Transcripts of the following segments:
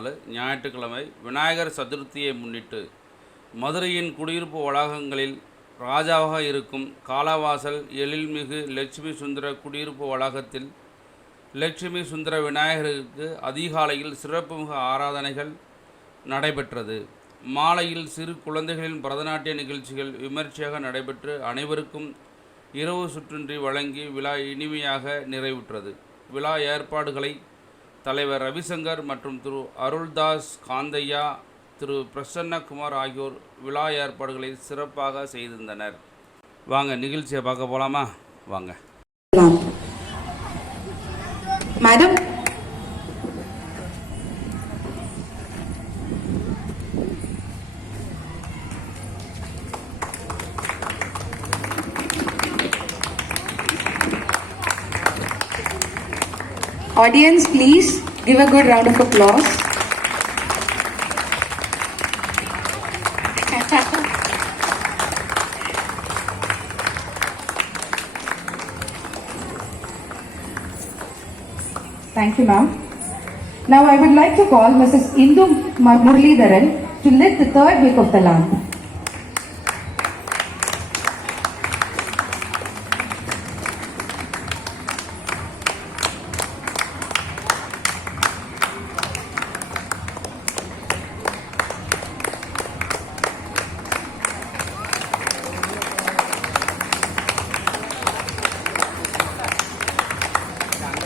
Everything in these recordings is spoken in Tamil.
நாள் ஞாயிற்றுக்கிழமை விநாயகர் சதுர்த்தியை முன்னிட்டு மதுரையின் குடியிருப்பு வளாகங்களில் ராஜாவாக இருக்கும் காலாவாசல் எழில்மிகு லட்சுமி சுந்தர குடியிருப்பு வளாகத்தில் லட்சுமி சுந்தர விநாயகருக்கு அதிகாலையில் சிறப்புமிகு ஆராதனைகள் நடைபெற்றது. மாலையில் சிறு குழந்தைகளின் பரதநாட்டிய நிகழ்ச்சிகள் விமர்சையாக நடைபெற்று அனைவருக்கும் இரவு சுற்றின்றி வழங்கி விழா இனிமையாக நிறைவுற்றது. விழா ஏற்பாடுகளை தலைவர் ரவிசங்கர் மற்றும் திரு அருள்தாஸ் காந்தையா திரு பிரசன்னகுமார் ஆகியோர் விழா ஏற்பாடுகளை சிறப்பாக செய்திருந்தனர். வாங்க நிகழ்ச்சியை பார்க்க போகலாமா வாங்க. Madam audience, please give a good round of applause. Thank you, ma'am. Now I would like to call Mrs. Indu Murlidharan to lit the third wick of the lamp.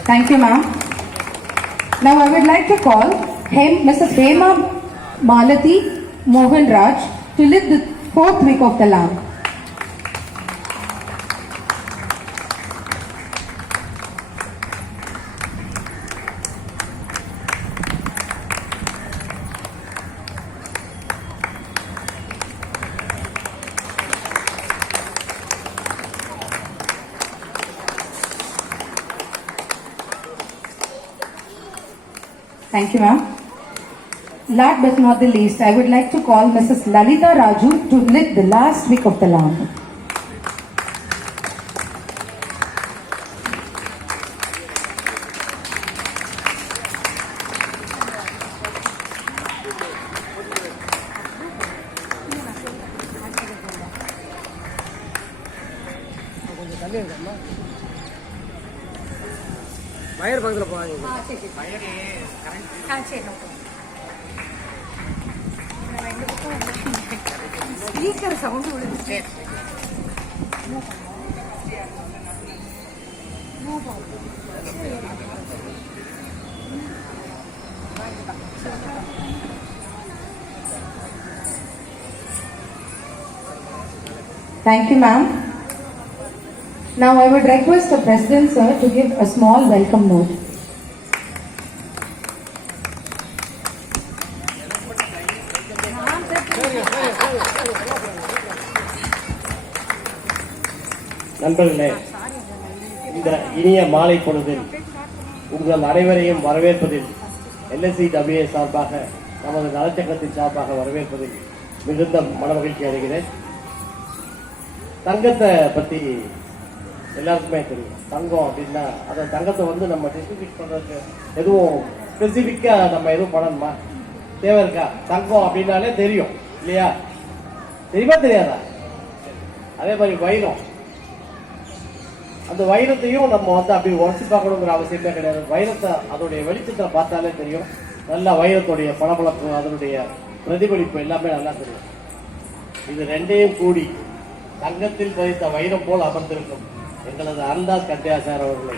Thank you, ma'am. Now I would like to call him, Mrs. Hema Malati Mohan Raj to lit the fourth week of the lamp. Thank you, ma'am. Last but not the least, I would like to call Mrs. Lalita Raju to lit the last wick of the lamp. Wire பக்கத்தில் போகாதீங்க ஸ்பீக்கர் சவுண்ட் விடுது Thank you, ma'am. Now I would request the President, sir, to give a small welcome note. நண்பர்களே இந்த இனிய மாலை பொழுதில் உங்கள் அனைவரையும் வரவேற்பதில் எல்எஸ்சி டபிள்யூ சார்பாக நமது நலச்சங்கத்தின் சார்பாக வரவேற்பதில் மிகுந்த மனமகிழ்ச்சி அடைகிறேன். தங்கத்தை பத்தி எல்லாருக்குமே தெரியும். தங்கம் அப்படின்னா அந்த தங்கத்தை வந்து நம்ம டிஸ்ட்ரிபியூட் பண்ணுறதுக்கு எதுவும் ஸ்பெசிஃபிக்காக நம்ம எதுவும் பண்ணணுமா? தேவை இருக்கா? தங்கம் அப்படின்னாலே தெரியும் இல்லையா? தெரியுமா தெரியாதா? அதே மாதிரி வைரம் அந்த வைரத்தையும் நம்ம வந்து அப்படி உடச்சி பார்க்கணுங்கிற அவசியமே கிடையாது. வைரத்தை அதோடைய வெளிச்சத்தை பார்த்தாலே தெரியும். நல்லா வைரத்துடைய பளபளப்பு அதனுடைய பிரதிபலிப்பு எல்லாமே நல்லா தெரியும். இது ரெண்டையும் கூடி தங்கத்தில் பதித்த வைரம் போல் அமர்ந்திருக்கும் எங்களது அருந்தாஸ் கண்டியா சார் அவர்களை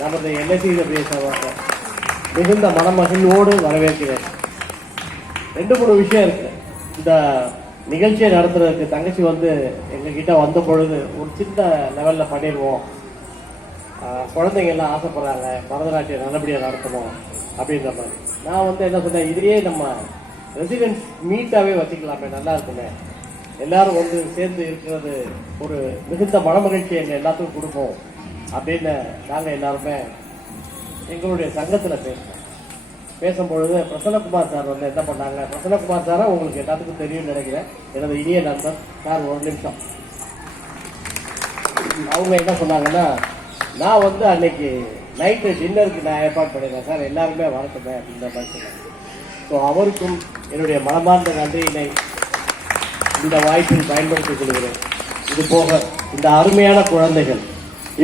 நமது எல்எஸ்சி பேசுவாங்க. மிகுந்த மனமகிழ்வோடு வரவேற்கிறேன். ரெண்டு மூணு விஷயம் இருக்கு. இந்த நிகழ்ச்சியை நடத்துறதுக்கு தங்கச்சி வந்து எங்ககிட்ட வந்த பொழுது ஒரு சின்ன லெவல்ல பண்ணிடுவோம். குழந்தைங்க எல்லாம் ஆசைப்படுறாங்க பரதநாட்டியம் நல்லபடியாக நடத்தணும் அப்படின்ற மாதிரி. நான் வந்து என்ன சொன்னேன் இதுலேயே நம்ம ரெசிடென்ஸ் மீட்டாகவே வச்சுக்கலாமே நல்லா இருக்குமே. எல்லாரும் வந்து சேர்ந்து இருக்கிறது ஒரு மிகுந்த மனமகிழ்ச்சி எங்கள் எல்லாத்துக்கும் கொடுப்போம் அப்படின்னு நாங்கள் எல்லாருமே எங்களுடைய சங்கத்தில் பேசினோம் பேசும்பொழுது பிரசன்னகுமார் சார் வந்து என்ன பண்ணாங்க பிரசன்னகுமார் சாரை உங்களுக்கு எல்லாத்துக்கும் தெரியும்னு நினைக்கிறேன். எனது இனிய நண்பர் சார் ஒரு நிமிஷம். அவங்க என்ன சொன்னாங்கன்னா நான் வந்து அன்னைக்கு நைட்டு டின்னருக்கு நான் ஏற்பாடு பண்ணிடுறேன் சார் எல்லாருமே வரட்டுமே அப்படின்ற மாதிரி சொன்னாங்க. ஸோ அவருக்கும் என்னுடைய மனமார்ந்த நன்றியினை இந்த வாய்ப்பில் பயன்படுத்திக் கொள்கிறேன். இது போக இந்த அருமையான குழந்தைகள்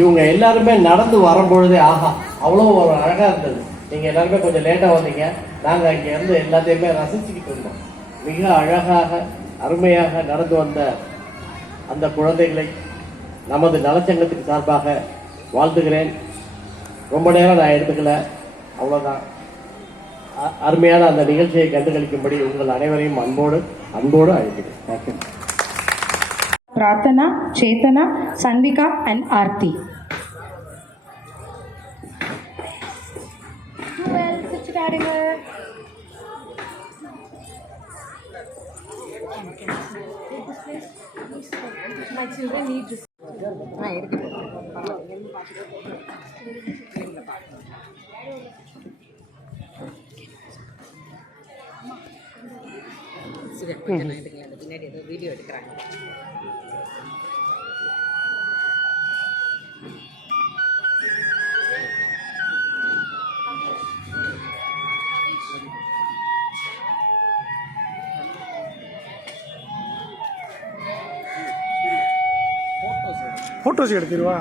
இவங்க எல்லாருமே நடந்து வரும்பொழுதே ஆஹா அவ்வளோ ஒரு அழகாக இருந்தது. நீங்கள் எல்லாருமே கொஞ்சம் லேட்டாக வந்தீங்க. நாங்கள் இங்கேருந்து எல்லாத்தையுமே ரசிச்சுக்கிட்டு இருந்தோம். மிக அழகாக அருமையாக நடந்து வந்த அந்த குழந்தைகளை நமது நலச்சங்கத்துக்கு சார்பாக வாழ்த்துகிறேன் ரொம்ப நேரம் நான் எடுத்துக்கல அவ்வளவுதான் அ- அருமையான அந்த நிகழ்ச்சியை கண்டுகளிக்கும்படி உங்கள் அனைவரையும் அன்போடு அன்போடு அழைக்கிறேன் thank you. Who else is carrying her? My children need this. சரி கொஞ்சம் நான் எடுக்கல அந்த பின்னாடி ஏதோ வீடியோ எடுக்கிறாங்க. ஃபோட்டோஸ் எடுத்துருவா?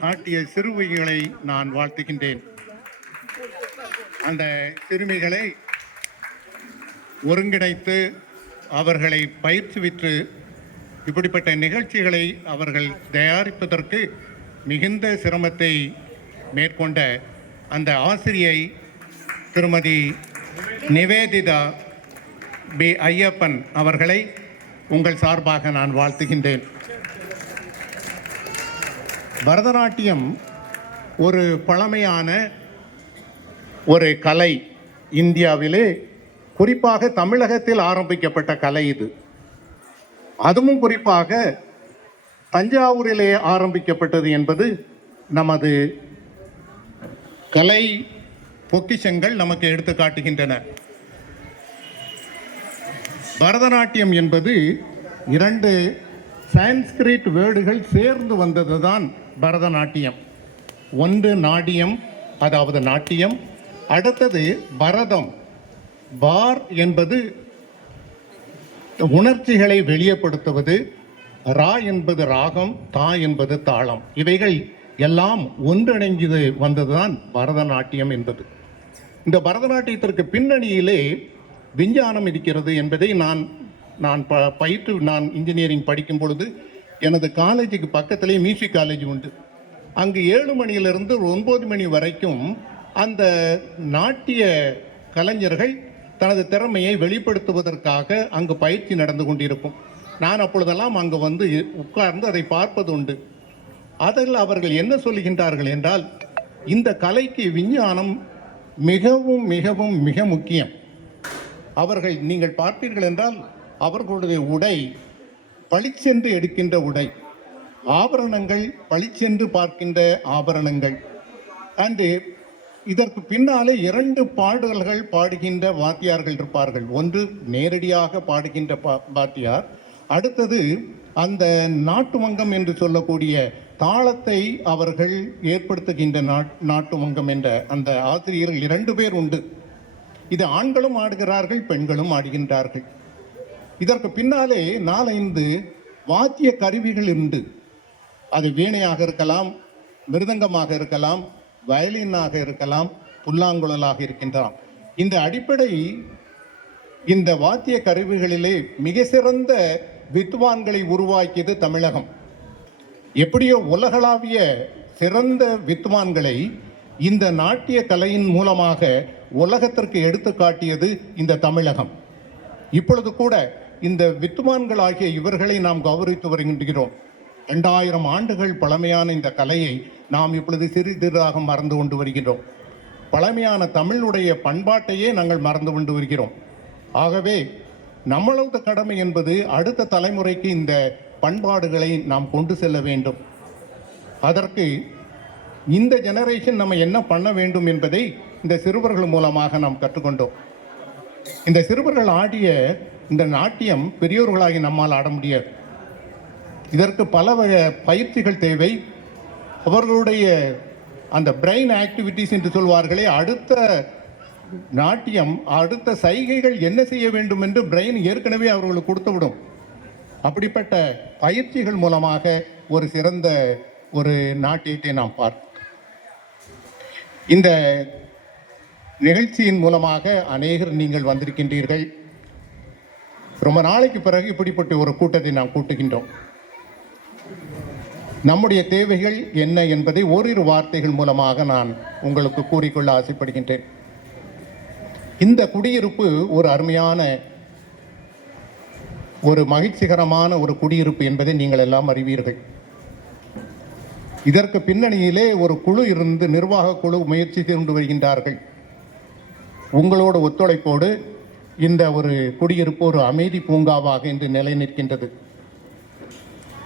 காட்டிய சிறுமிகளை நான் வாழ்த்துகின்றேன். அந்த சிறுமிகளை ஒருங்கிணைத்து அவர்களை பயிற்றுவித்து இப்படிப்பட்ட நிகழ்ச்சிகளை அவர்கள் தயாரிப்பதற்கு மிகுந்த சிரமத்தை மேற்கொண்ட அந்த ஆசிரியை திருமதி நிவேதிதா பி. ஐயப்பன் அவர்களை உங்கள் சார்பாக நான் வாழ்த்துகின்றேன். பரதநாட்டியம் ஒரு பழமையான ஒரு கலை இந்தியாவிலே குறிப்பாக தமிழகத்தில் ஆரம்பிக்கப்பட்ட கலை இது. அதுவும் குறிப்பாக தஞ்சாவூரிலே ஆரம்பிக்கப்பட்டது என்பது நமது கலை பொக்கிஷங்கள் நமக்கு எடுத்து காட்டுகின்றன. பரதநாட்டியம் என்பது இரண்டு சான்ஸ்கிரிட் வேர்டுகள் சேர்ந்து வந்தது தான் பரதநாட்டியம். ஒன்று நாடியம் அதாவது நாட்டியம். அடுத்தது பரதம். பார் என்பது உணர்ச்சிகளை வெளியப்படுத்துவது. ரா என்பது ராகம் தா என்பது தாளம். இவைகள் எல்லாம் ஒன்றிணைஞ்சது வந்ததுதான் பரதநாட்டியம் என்பது. இந்த பரதநாட்டியத்திற்கு பின்னணியிலே விஞ்ஞானம் இருக்கிறது என்பதை நான் நான் ப பயிற்று நான் இன்ஜினியரிங் படிக்கும் பொழுது எனது காலேஜுக்கு பக்கத்துலேயே மியூசிக் காலேஜ் உண்டு. அங்கு ஏழு மணியிலிருந்து ஒன்பது மணி வரைக்கும் அந்த நாட்டிய கலைஞர்கள் தனது திறமையை வெளிப்படுத்துவதற்காக அங்கு பயிற்சி நடந்து கொண்டிருக்கும். நான் அப்பொழுதெல்லாம் அங்கு வந்து உட்கார்ந்து அதை பார்ப்பது உண்டு. அதில் அவர்கள் என்ன சொல்லுகின்றார்கள் என்றால் இந்த கலைக்கு விஞ்ஞானம் மிகவும் மிகவும் மிக முக்கியம். அவர்கள் நீங்கள் பார்த்தீர்கள் என்றால் அவர்களுடைய உடை பளிச்சென்று எடுக்கின்ற உடை. ஆபரணங்கள் பளிச்சென்று பார்க்கின்ற ஆபரணங்கள். அண்டு இதற்கு பின்னாலே இரண்டு பாடல்கள் பாடுகின்ற வாத்தியார்கள் இருப்பார்கள். ஒன்று நேரடியாக பாடுகின்ற பா வாத்தியார். அடுத்தது அந்த நாட்டு வங்கம் என்று சொல்லக்கூடிய தாளத்தை அவர்கள் ஏற்படுத்துகின்ற நாட் நாட்டு வங்கம் என்ற அந்த ஆசிரியர்கள் இரண்டு பேர் உண்டு. இது ஆண்களும் ஆடுகிறார்கள் பெண்களும் ஆடுகின்றார்கள். இதற்கு பின்னாலே நாலைந்து வாத்திய கருவிகள் உண்டு. அது வீணையாக இருக்கலாம் மிருதங்கமாக இருக்கலாம் வயலினாக இருக்கலாம் புல்லாங்குழலாக இருக்கின்றலாம் இந்த அடிப்படை இந்த வாத்திய கருவிகளிலே மிக சிறந்த வித்வான்களை உருவாக்கியது தமிழகம். எப்படியோ உலகளாவிய சிறந்த வித்வான்களை இந்த நாட்டிய கலையின் மூலமாக உலகத்திற்கு எடுத்து காட்டியது இந்த தமிழகம். இப்பொழுது கூட இந்த வித்துவான்களாகிய இவர்களை நாம் கௌரவித்து வருகின்றோம். இரண்டாயிரம் ஆண்டுகள் பழமையான இந்த கலையை நாம் இப்பொழுது சிறு சிறிதாக மறந்து கொண்டு வருகின்றோம். பழமையான தமிழுடைய பண்பாட்டையே நாங்கள் மறந்து கொண்டு வருகிறோம். ஆகவே நம்மளது கடமை என்பது அடுத்த தலைமுறைக்கு இந்த பண்பாடுகளை நாம் கொண்டு செல்ல வேண்டும். அதற்கு இந்த ஜெனரேஷன் நம்ம என்ன பண்ண வேண்டும் என்பதை இந்த சிறுவர்கள் மூலமாக நாம் கற்றுக்கொண்டோம். இந்த சிறுவர்கள் ஆடிய இந்த நாட்டியம் பெரியோர்களாகி நம்மால் ஆட முடியாது. இதற்கு பல வகை பயிற்சிகள் தேவை. அவர்களுடைய அந்த பிரெயின் ஆக்டிவிட்டிஸ் என்று சொல்வார்களே அடுத்த நாட்டியம் அடுத்த சைகைகள் என்ன செய்ய வேண்டும் என்று பிரெயின் ஏற்கனவே அவர்களுக்கு கொடுத்துவிடும். அப்படிப்பட்ட பயிற்சிகள் மூலமாக ஒரு சிறந்த ஒரு நாட்டியத்தை நாம் பார்க்கிறோம் இந்த நிகழ்ச்சியின் மூலமாக அநேகர் நீங்கள் வந்திருக்கின்றீர்கள். ரொம்ப நாளைக்கு பிறகு இப்படிப்பட்ட ஒரு கூட்டத்தை நாம் கூட்டுகின்றோம். நம்முடைய தேவைகள் என்ன என்பதை ஓரிரு வார்த்தைகள் மூலமாக நான் உங்களுக்கு கூறிக்கொள்ள ஆசைப்படுகின்றேன். இந்த குடியிருப்பு ஒரு அருமையான ஒரு மகிழ்ச்சிகரமான ஒரு குடியிருப்பு என்பதை நீங்கள் எல்லாம் அறிவீர்கள். இதற்கு பின்னணியிலே ஒரு குழு இருந்து நிர்வாக குழு முயற்சி கொண்டு வருகின்றார்கள். உங்களோட ஒத்துழைப்போடு இந்த ஒரு குடியிருப்பு ஒரு அமைதி பூங்காவாக இன்று நிலை நிற்கின்றது.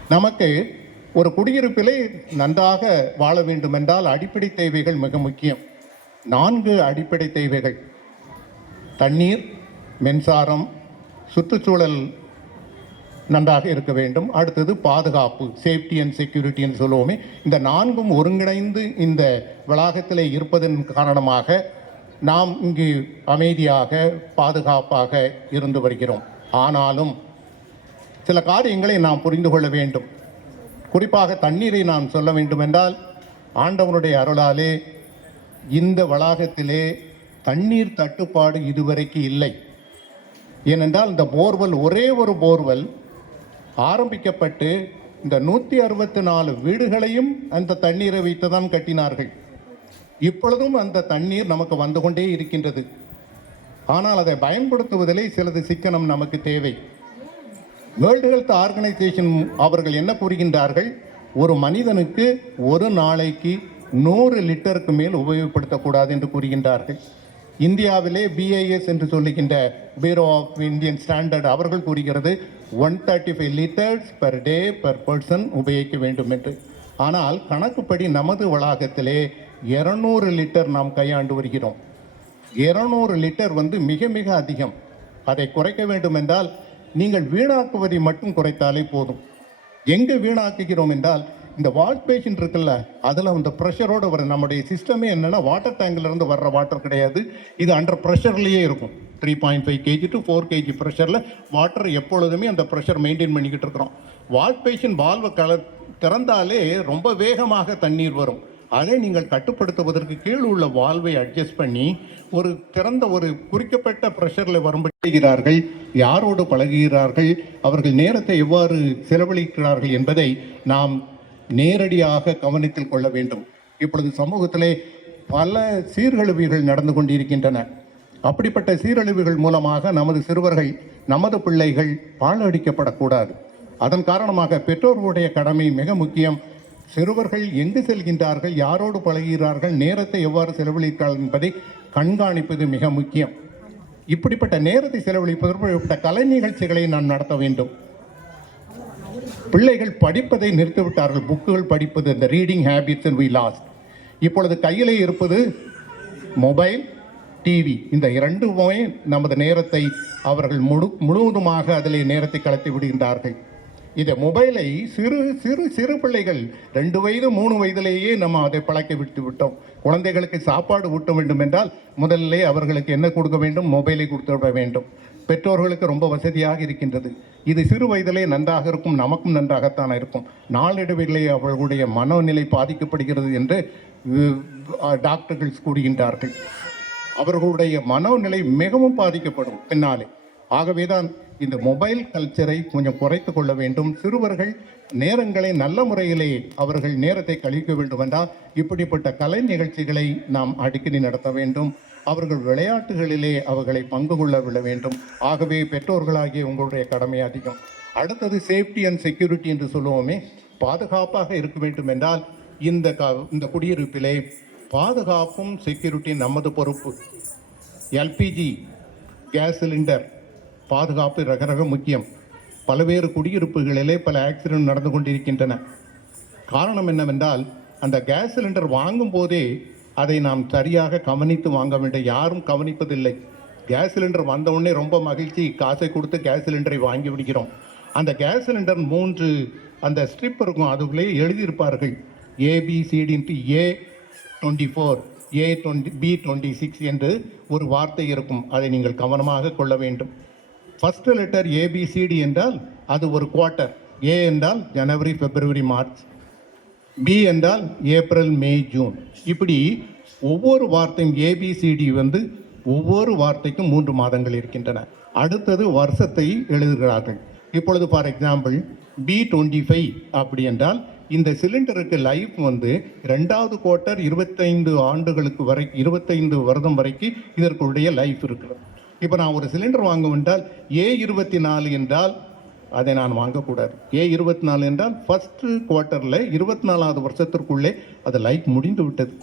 நமக்கு ஒரு குடியிருப்பிலே நன்றாக வாழ வேண்டுமென்றால் அடிப்படை தேவைகள் மிக முக்கியம். நான்கு அடிப்படை தேவைகள். தண்ணீர் மின்சாரம் சுற்றுச்சூழல் நன்றாக இருக்க வேண்டும். அடுத்தது பாதுகாப்பு சேஃப்டி அண்ட் செக்யூரிட்டின்னு சொல்லுவோமே. இந்த நான்கும் ஒருங்கிணைந்து இந்த வளாகத்தில் இருப்பதன் காரணமாக நாம் இங்கு அமைதியாக பாதுகாப்பாக இருந்து வருகிறோம். ஆனாலும் சில காரியங்களை நாம் புரிந்து கொள்ள வேண்டும். குறிப்பாக தண்ணீரை நாம் சொல்ல வேண்டுமென்றால் ஆண்டவனுடைய அருளாலே இந்த வளாகத்திலே தண்ணீர் தட்டுப்பாடு இதுவரைக்கு இல்லை. ஏனென்றால் இந்த போர்வெல் ஒரே ஒரு போர்வெல் ஆரம்பிக்கப்பட்டு இந்த நூற்றி அறுபத்தி நாலு வீடுகளையும் அந்த தண்ணீரை வைத்து தான் கட்டினார்கள். இப்பொழுதும் அந்த தண்ணீர் நமக்கு வந்து கொண்டே இருக்கின்றது. ஆனால் அதை பயன்படுத்துவதிலே சிலது சிக்கனம் நமக்கு தேவை. வேர்ல்டு ஹெல்த் ஆர்கனைசேஷன் அவர்கள் என்ன கூறுகின்றார்கள்? ஒரு மனிதனுக்கு ஒரு நாளைக்கு நூறு லிட்டருக்கு மேல் உபயோகப்படுத்தக்கூடாது என்று கூறுகின்றார்கள். இந்தியாவிலே பிஐஎஸ் என்று சொல்லுகின்ற பியூரோ ஆஃப் இந்தியன் ஸ்டாண்டர்ட் அவர்கள் கூறுகிறது one thirty five litres per day per person உபயோகிக்க வேண்டும் என்று. ஆனால் கணக்குப்படி நமது வளாகத்திலே இரநூறு லிட்டர் நாம் கையாண்டு வருகிறோம். இரநூறு லிட்டர் வந்து மிக மிக அதிகம். அதை குறைக்க வேண்டும் என்றால் நீங்கள் வீணாக்குவதை மட்டும் குறைத்தாலே போதும். எங்கே வீணாக்குகிறோம் என்றால் இந்த வாஷ் பேஷன் இருக்குல்ல அதில் அந்த ப்ரெஷரோடு வர நம்முடைய சிஸ்டமே என்னென்னா வாட்டர் டேங்க்லேருந்து வர்ற வாட்டர் கிடையாது. இது அண்டர் ப்ரெஷர்லேயே இருக்கும். Three point five KG to four KG ப்ரெஷரில் வாட்டர் எப்பொழுதுமே அந்த ப்ரெஷர் மெயின்டைன் பண்ணிக்கிட்டு இருக்கிறோம். வாஷ் பேஷன் வால்வை கல திறந்தாலே ரொம்ப வேகமாக தண்ணீர் வரும். அதை நீங்கள் கட்டுப்படுத்துவதற்கு கீழ் உள்ள வாழ்வை அட்ஜஸ்ட் பண்ணி ஒரு திறந்த ஒரு குறிக்கப்பட்ட ப்ரெஷரில் வரும்படி யாரோடு பழகுகிறார்கள்? அவர்கள் நேரத்தை எவ்வாறு செலவழிக்கிறார்கள் என்பதை நாம் நேரடியாக கவனத்தில் கொள்ள வேண்டும். இப்பொழுது சமூகத்திலே பல சீர்கழிவுகள் நடந்து கொண்டிருக்கின்றன. அப்படிப்பட்ட சீரழிவுகள் மூலமாக நமது சிறுவர்கள் நமது பிள்ளைகள் பாழடிக்கப்படக்கூடாது. அதன் காரணமாக பெற்றோர்களுடைய கடமை மிக முக்கியம். சிறுவர்கள் எங்கு செல்கின்றார்கள் யாரோடு பழகுகிறார்கள் நேரத்தை எவ்வாறு செலவழிக்கிறார்கள் என்பதை கண்காணிப்பது மிக முக்கியம். இப்படிப்பட்ட நேரத்தை செலவழிப்பதற்கு இப்படிப்பட்ட கலை நிகழ்ச்சிகளை நாம் நடத்த வேண்டும். பிள்ளைகள் படிப்பதை நிறுத்திவிட்டார்கள் புக்குகள் படிப்பது இந்த reading habits and we lost இப்பொழுது கையிலே இருப்பது மொபைல் டிவி இந்த இரண்டுமே நமது நேரத்தை அவர்கள் முழு முழுவதுமாக அதிலே நேரத்தை கலத்தி விடுகின்றார்கள். இந்த மொபைலை சிறு சிறு சிறு பிள்ளைகள் ரெண்டு வயது மூணு வயதிலேயே நம்ம அதை பழக்க விட்டு விட்டோம். குழந்தைகளுக்கு சாப்பாடு ஊட்ட வேண்டும் என்றால் முதல்ல அவர்களுக்கு என்ன கொடுக்க வேண்டும்? மொபைலை கொடுத்து விட வேண்டும். பெற்றோர்களுக்கு ரொம்ப வசதியாக இருக்கின்றது. இது சிறு வயதிலே நன்றாக இருக்கும் நமக்கும் நன்றாகத்தான் இருக்கும். நாளடைவிலே அவர்களுடைய மனநிலை பாதிக்கப்படுகிறது என்று டாக்டர்கள் கூறுகின்றார்கள். அவர்களுடைய மனநிலை மிகவும் பாதிக்கப்படும் பின்னாலே. ஆகவேதான் இந்த மொபைல் கல்ச்சரை கொஞ்சம் குறைத்து கொள்ள வேண்டும். சிறுவர்கள் நேரங்களை நல்ல முறையிலே அவர்கள் நேரத்தை கழிக்க வேண்டும் என்றால் இப்படிப்பட்ட கலை நிகழ்ச்சிகளை நாம் அடிக்கடி நடத்த வேண்டும். அவர்கள் விளையாட்டுகளிலே அவர்களை பங்கு கொள்ள விட வேண்டும். ஆகவே பெற்றோர்களாகிய உங்களுடைய கடமை அதிகம். அடுத்தது சேஃப்டி அண்ட் செக்யூரிட்டி என்று சொல்லுவோமே. பாதுகாப்பாக இருக்க வேண்டும் என்றால் இந்த க இந்த குடியிருப்பிலே பாதுகாப்பும் செக்யூரிட்டியும் நமது பொறுப்பு. எல்பிஜி கேஸ் சிலிண்டர் பாதுகாப்பு ரக ரக முக்கியம். பல்வேறு குடியிருப்புகளிலே பல ஆக்சிடென்ட் நடந்து கொண்டிருக்கின்றன. காரணம் என்னவென்றால் அந்த கேஸ் சிலிண்டர் வாங்கும் போதே அதை நாம் சரியாக கவனித்து வாங்க வேண்டும் யாரும் கவனிப்பதில்லை. கேஸ் சிலிண்டர் வந்தவுடனே ரொம்ப மகிழ்ச்சி. காசை கொடுத்து கேஸ் சிலிண்டரை வாங்கி விடுகிறோம். அந்த கேஸ் சிலிண்டர் மூன்று அந்த ஸ்ட்ரிப் இருக்கும் அதுக்குள்ளேயே எழுதியிருப்பார்கள். ஏபிசிடின்ட்டு A twenty four A twenty B twenty six என்று ஒரு வார்த்தை இருக்கும். அதை நீங்கள் கவனமாக கொள்ள வேண்டும். ஃபஸ்ட்டு லெட்டர் ஏபிசிடி என்றால் அது ஒரு குவார்ட்டர் ஏ என்றால் ஜனவரி பிப்ரவரி மார்ச் பி என்றால் ஏப்ரல் மே ஜூன் இப்படி ஒவ்வொரு வார்த்தையும் ஏபிசிடி வந்து ஒவ்வொரு வார்த்தைக்கும் மூன்று மாதங்கள் இருக்கின்றன. அடுத்தது வருஷத்தை எழுதுகிறார்கள். இப்பொழுது for example B twenty five அப்படி என்றால் இந்த சிலிண்டருக்கு லைஃப் வந்து ரெண்டாவது குவார்ட்டர் இருபத்தைந்து ஆண்டுகளுக்கு வரை இருபத்தைந்து வருடம் வரைக்கும் இதற்குடைய லைஃப் இருக்கிறது. இப்போ நான் ஒரு சிலிண்டர் வாங்கும் என்றால் ஏ இருபத்தி நாலு என்றால் அதை நான் வாங்கக்கூடாது. ஏ இருபத்தி நாலு என்றால் ஃபஸ்ட்டு குவார்ட்டரில் இருபத்தி நாலாவது வருஷத்திற்குள்ளே அது லைஃப் முடிந்து விட்டது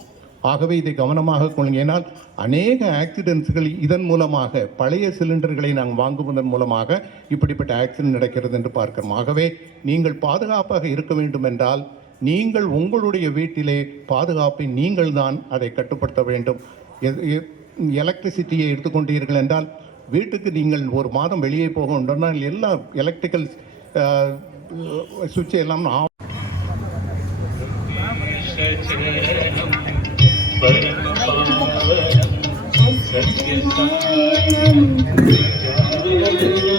ஆகவே இதை கவனமாக கொள்ளுங்க ஏன்னால் அநேக ஆக்சிடென்ட்ஸ்கள் இதன் மூலமாக பழைய சிலிண்டர்களை நாங்கள் வாங்குவதன் மூலமாக இப்படிப்பட்ட ஆக்சிடென்ட் நடக்கிறது என்று பார்க்கிறோம். ஆகவே நீங்கள் பாதுகாப்பாக இருக்க வேண்டும் என்றால் நீங்கள் உங்களுடைய வீட்டிலே பாதுகாப்பை நீங்கள் தான் அதை கட்டுப்படுத்த வேண்டும். எலக்ட்ரிசிட்டியை எடுத்துக்கொண்டீர்கள் என்றால் வீட்டுக்கு நீங்கள் ஒரு மாதம் வெளியே போக வேண்டும்னால் எல்லா எலக்ட்ரிக்கல் சுவிட்ச் எல்லாம் Thank you.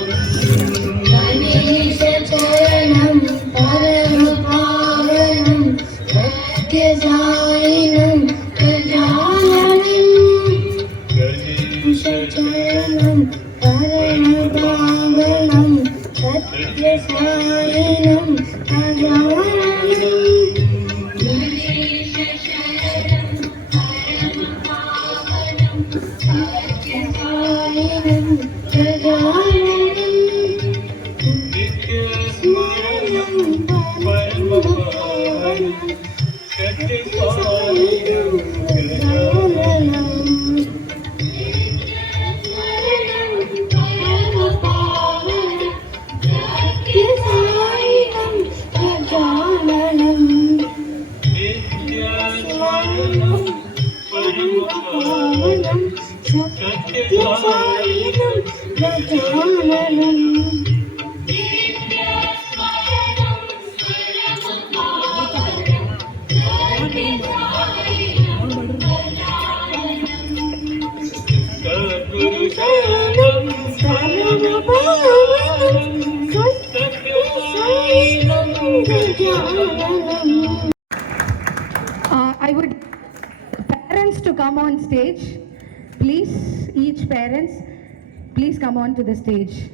Please come on to the stage.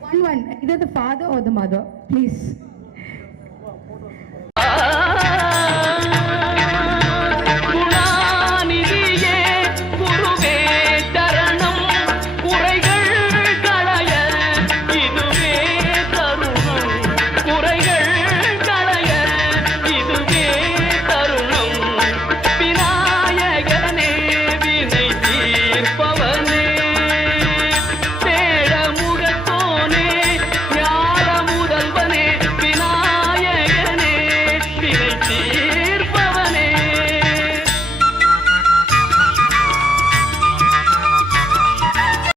One, one, either the father or the mother, please.